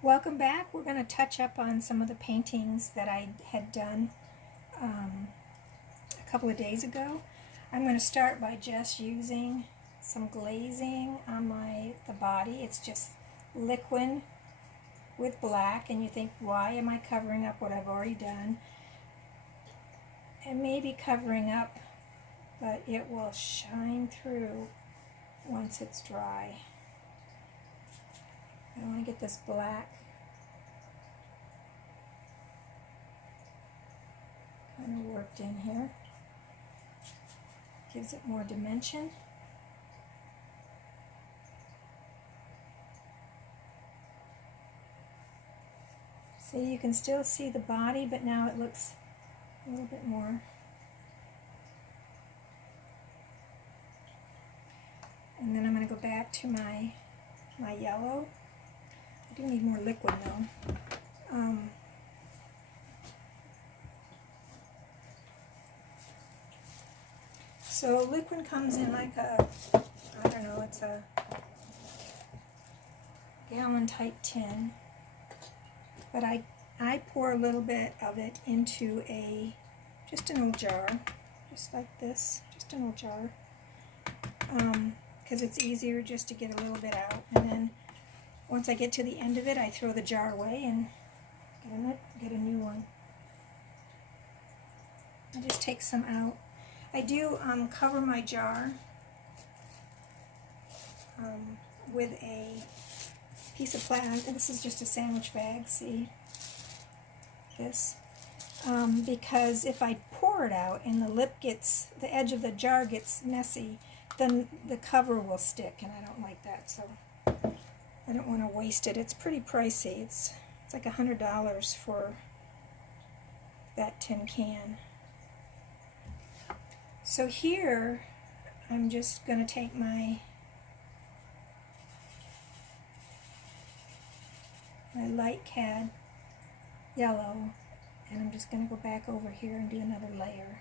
Welcome back. We're going to touch up on some of the paintings that I had done a couple of days ago. I'm going to start by just using some glazing on the body. It's just liquid with black, and you think, why am I covering up what I've already done? It may be covering up, but it will shine through once it's dry. I want to get this black kind of worked in here. Gives it more dimension. See, you can still see the body, but now it looks a little bit more. And then I'm going to go back to my yellow. I do need more liquid though. So liquid comes in like I don't know, it's a gallon type tin. But I pour a little bit of it into just an old jar, just like this, just an old jar, because it's easier just to get a little bit out. And then once I get to the end of it, I throw the jar away and get a new one. I just take some out. I do cover my jar with a piece of plastic. This is just a sandwich bag, see this? Because if I pour it out and the edge of the jar gets messy, then the cover will stick, and I don't like that, so I don't want to waste it. It's pretty pricey. It's like $100 for that tin can. So here, I'm just going to take my light cad yellow, and I'm just going to go back over here and do another layer.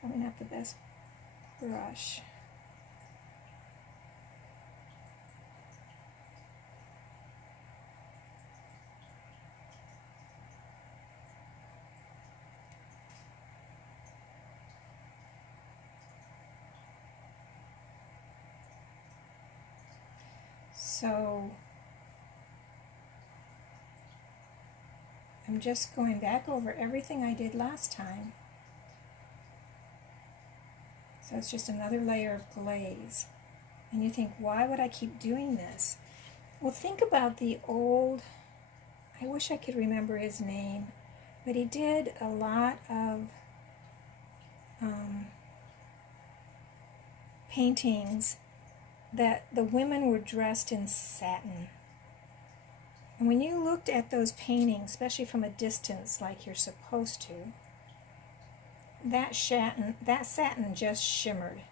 Probably not the best brush. So I'm just going back over everything I did last time. So it's just another layer of glaze. And you think, why would I keep doing this? Well, think about the old, I wish I could remember his name, but he did a lot of paintings that the women were dressed in satin. And when you looked at those paintings, especially from a distance like you're supposed to, that satin just shimmered.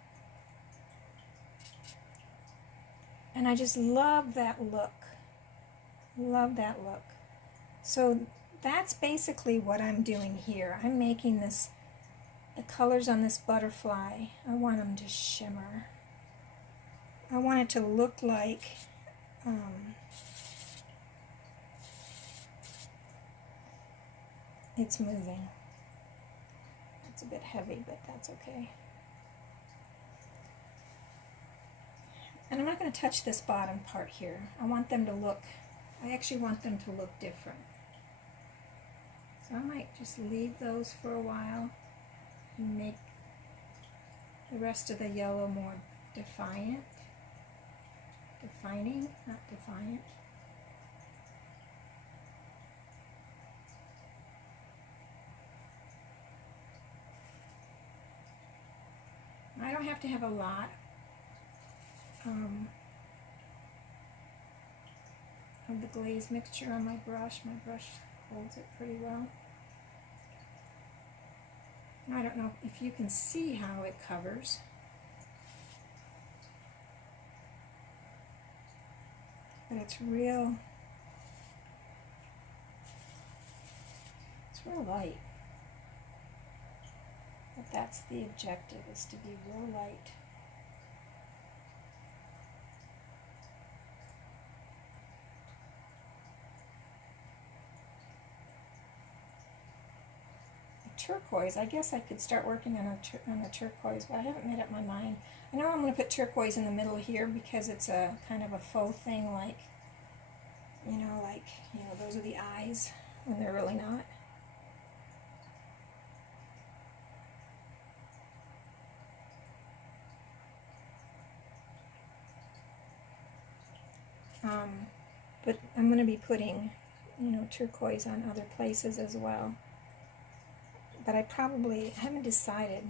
And I just love that look. Love that look. So that's basically what I'm doing here. I'm making the colors on this butterfly, I want them to shimmer. I want it to look like it's moving. It's a bit heavy, but that's okay. And I'm not going to touch this bottom part here. I actually want them to look different. So I might just leave those for a while and make the rest of the yellow more defiant. Defining, not defiant. I don't have to have a lot of the glaze mixture on my brush. My brush holds it pretty well. I don't know if you can see how it covers. But it's real It's real light. But that's the objective, is to be real light. Turquoise, I guess I could start working on a turquoise, but I haven't made up my mind. I know I'm going to put turquoise in the middle here because it's a kind of a faux thing, like, those are the eyes when they're really not. But I'm going to be putting, turquoise on other places as well. But I haven't decided.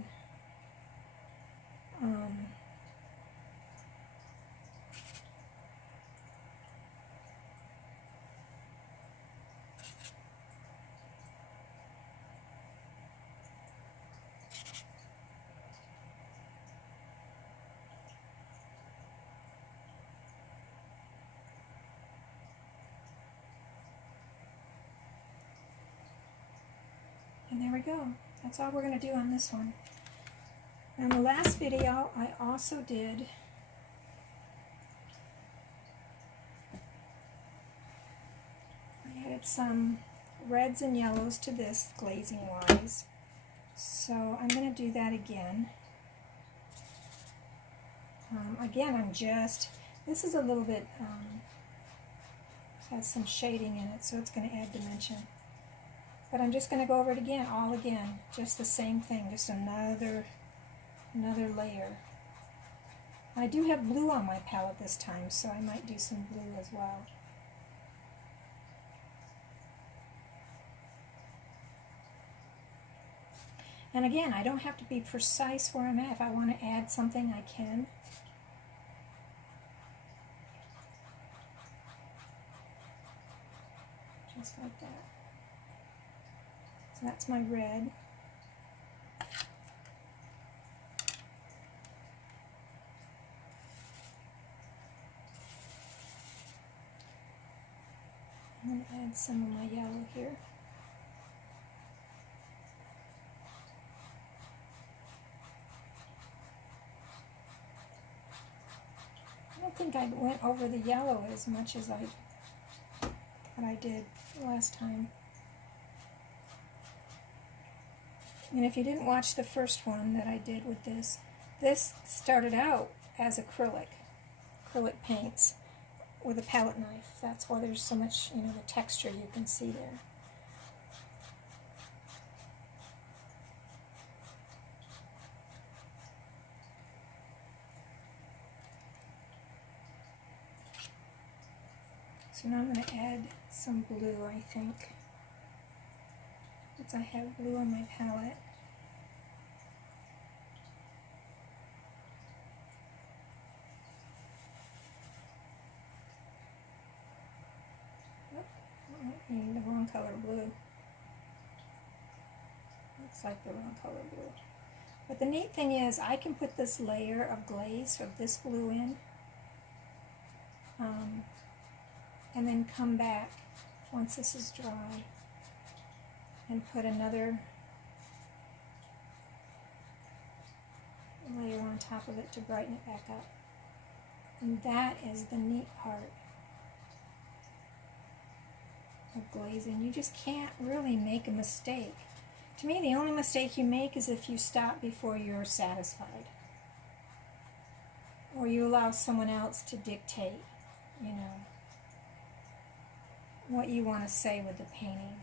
And there we go. That's all we're going to do on this one. Now, in the last video, I also did I added some reds and yellows to this glazing wise. So I'm going to do that again. Again, this is a little bit, has some shading in it, so it's going to add dimension. But I'm just going to go over it again, all again, just the same thing, just another layer. I do have blue on my palette this time, so I might do some blue as well. And again, I don't have to be precise where I'm at. If I want to add something, I can. Just like that. So that's my red. I'm going to add some of my yellow here. I don't think I went over the yellow as much as I did last time. And if you didn't watch the first one that I did with this started out as acrylic paints with a palette knife. That's why there's so much, the texture you can see there. So now I'm going to add some blue, I think. Since I have blue on my palette. Oh, I need the wrong color blue. Looks like the wrong color blue. But the neat thing is I can put this layer of glaze of this blue in. And then come back once this is dry and put another layer on top of it to brighten it back up. And that is the neat part of glazing. You just can't really make a mistake. To me, the only mistake you make is if you stop before you're satisfied, or you allow someone else to dictate, what you want to say with the painting.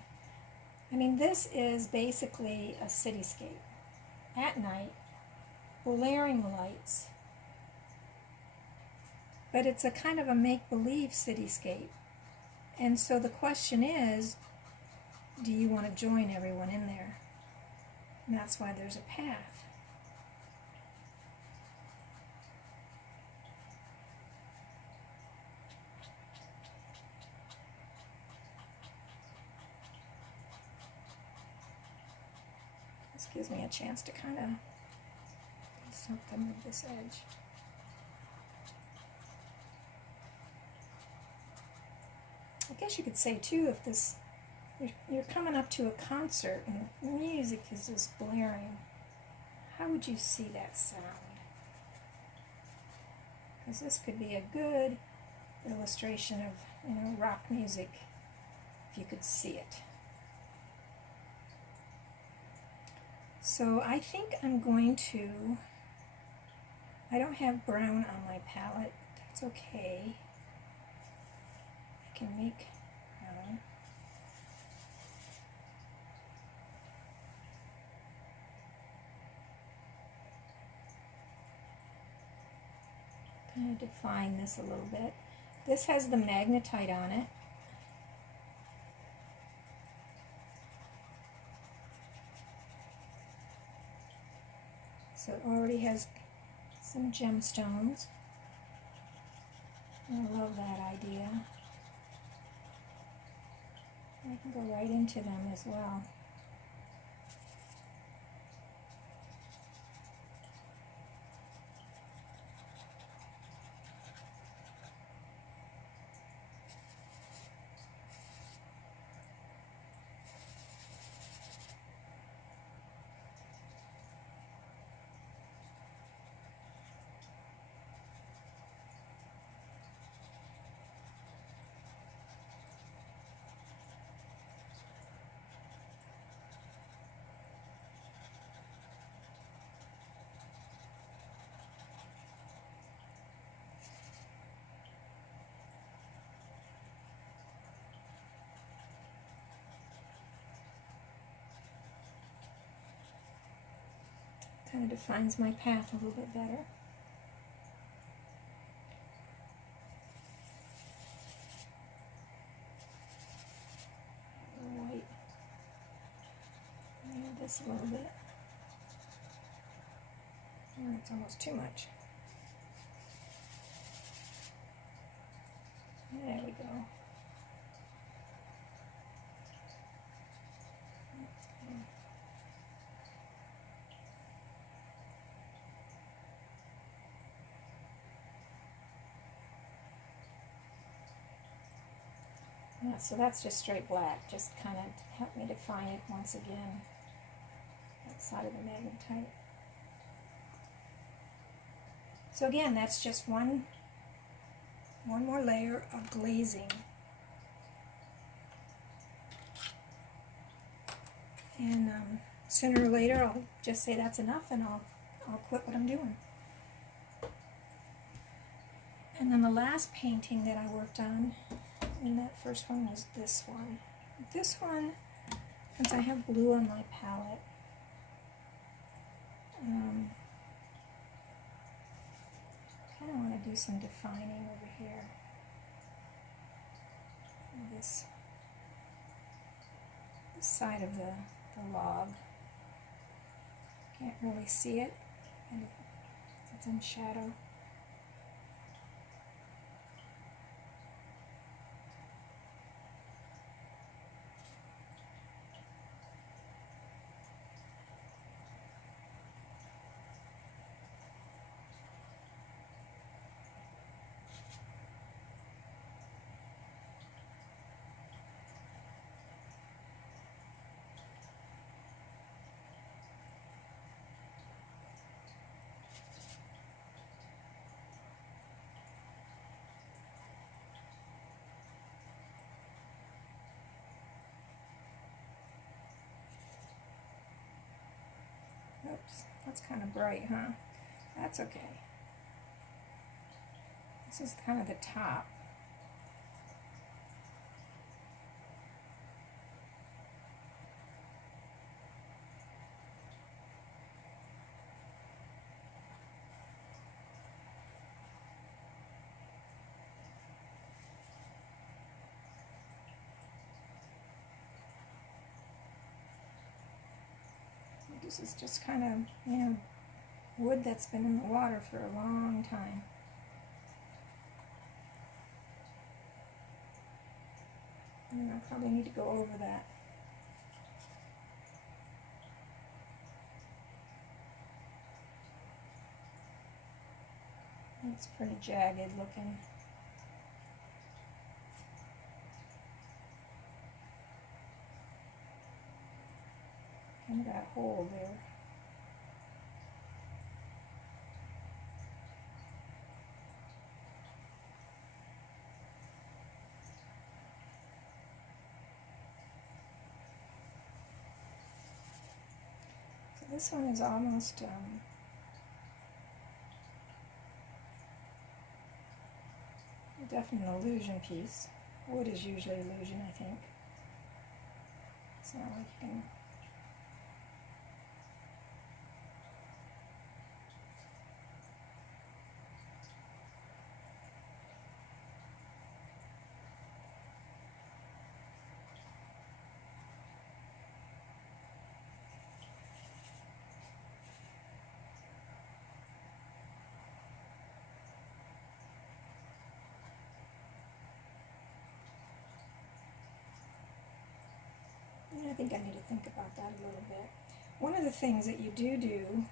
I mean, this is basically a cityscape at night, blaring lights, but it's a kind of a make-believe cityscape. And so the question is, do you want to join everyone in there? And that's why there's a path. This gives me a chance to kind of do something with this edge. I guess you could say too, if this you're coming up to a concert and the music is just blaring. How would you see that sound? Because this could be a good illustration of, rock music if you could see it. So I think I'm going to, I don't have brown on my palette, that's okay. I can make brown. I'm going to define this a little bit. This has the magnetite on it. So it already has some gemstones. I love that idea. I can go right into them as well. Kind of defines my path a little bit better. White. Add this a little bit. Oh, it's almost too much. There we go. Yeah, so that's just straight black, just kind of help me define it once again, that side of the magnetite. So again, that's just one more layer of glazing. And sooner or later I'll just say that's enough and I'll quit what I'm doing. And then the last painting that I worked on, and that first one was this one. This one, since I have blue on my palette, kind of want to do some defining over here. This side of the log. Can't really see it, and it's in shadow. Oops, that's kind of bright, huh? That's okay. This is kind of the top. This is just kind of, wood that's been in the water for a long time. And I probably need to go over that. It's pretty jagged looking. kind of that hole there. So this one is almost definitely an illusion piece. Wood is usually illusion, I think. It's not like you can. I think I need to think about that a little bit. One of the things that you do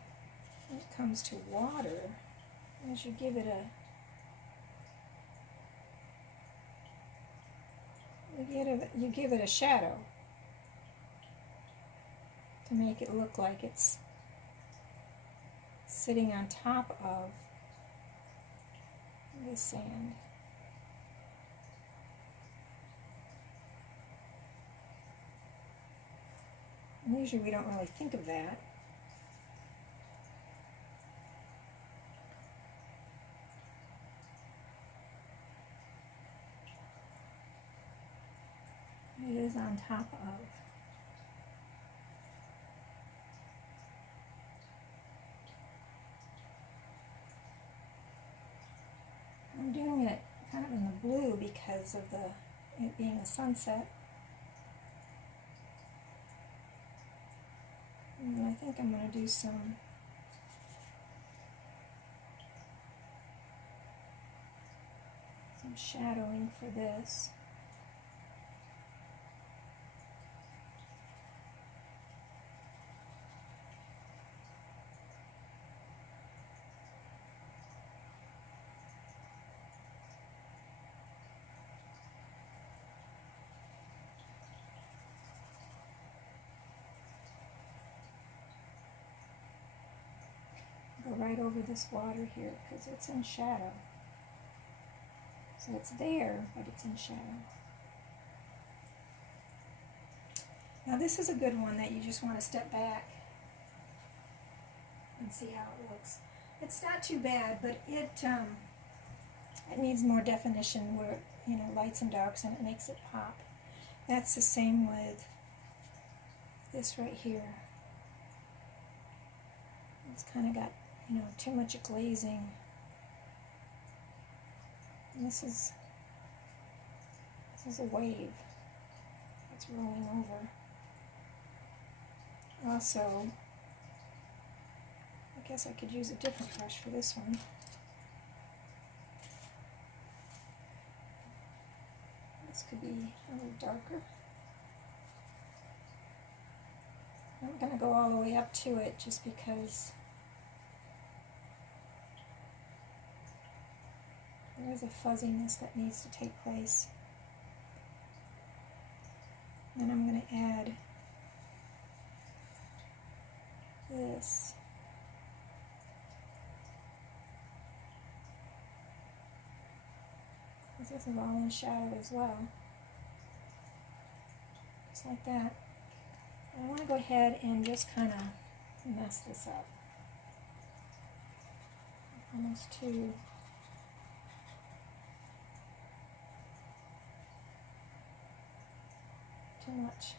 when it comes to water is you give it a shadow to make it look like it's sitting on top of the sand. Usually we don't really think of that. It is on top of. I'm doing it kind of in the blue because of it being a sunset. And I think I'm going to do some shadowing for this. Go right over this water here because it's in shadow. So it's there, but it's in shadow. Now this is a good one that you just want to step back and see how it looks. It's not too bad, but it needs more definition where lights and darks, and it makes it pop. That's the same with this right here. It's kind of got too much glazing. And this is a wave that's rolling over. Also, I guess I could use a different brush for this one. This could be a little darker. I'm going to go all the way up to it just because there is a fuzziness that needs to take place. Then I'm going to add this. This is all in shadow as well. Just like that. I want to go ahead and just kind of mess this up. Almost too much.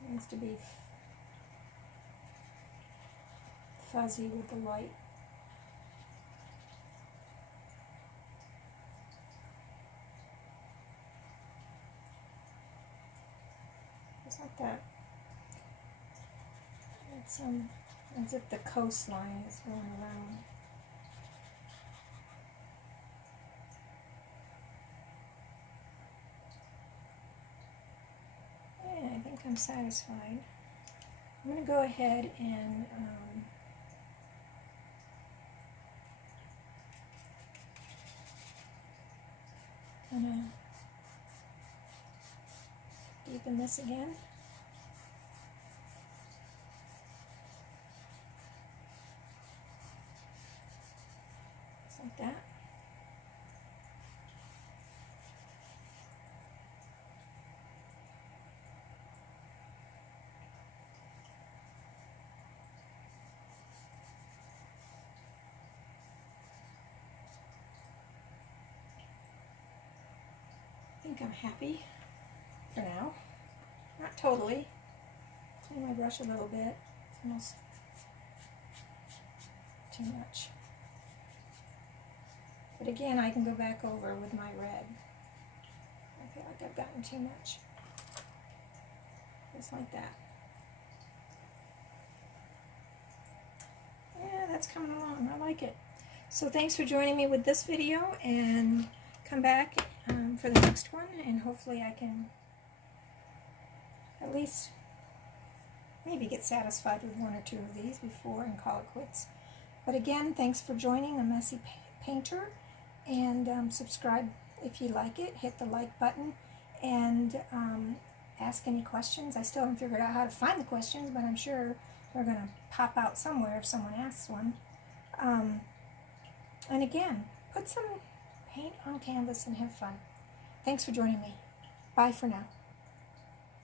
It needs to be fuzzy with the light. Just like that. It's as if the coastline is going around. Yeah, I think I'm satisfied. I'm going to go ahead and kind of deepen this again. think I'm happy for now. Not totally. Clean my brush a little bit. It's almost too much. But again, I can go back over with my red. I feel like I've gotten too much. Just like that. Yeah, that's coming along. I like it. So thanks for joining me with this video, and come back for the next one, and hopefully I can at least maybe get satisfied with one or two of these before and call it quits. But again, thanks for joining A Messy Painter, and subscribe if you like it. Hit the like button, and ask any questions. I still haven't figured out how to find the questions, but I'm sure they're going to pop out somewhere if someone asks one. And again, put some paint on canvas and have fun. Thanks for joining me. Bye for now.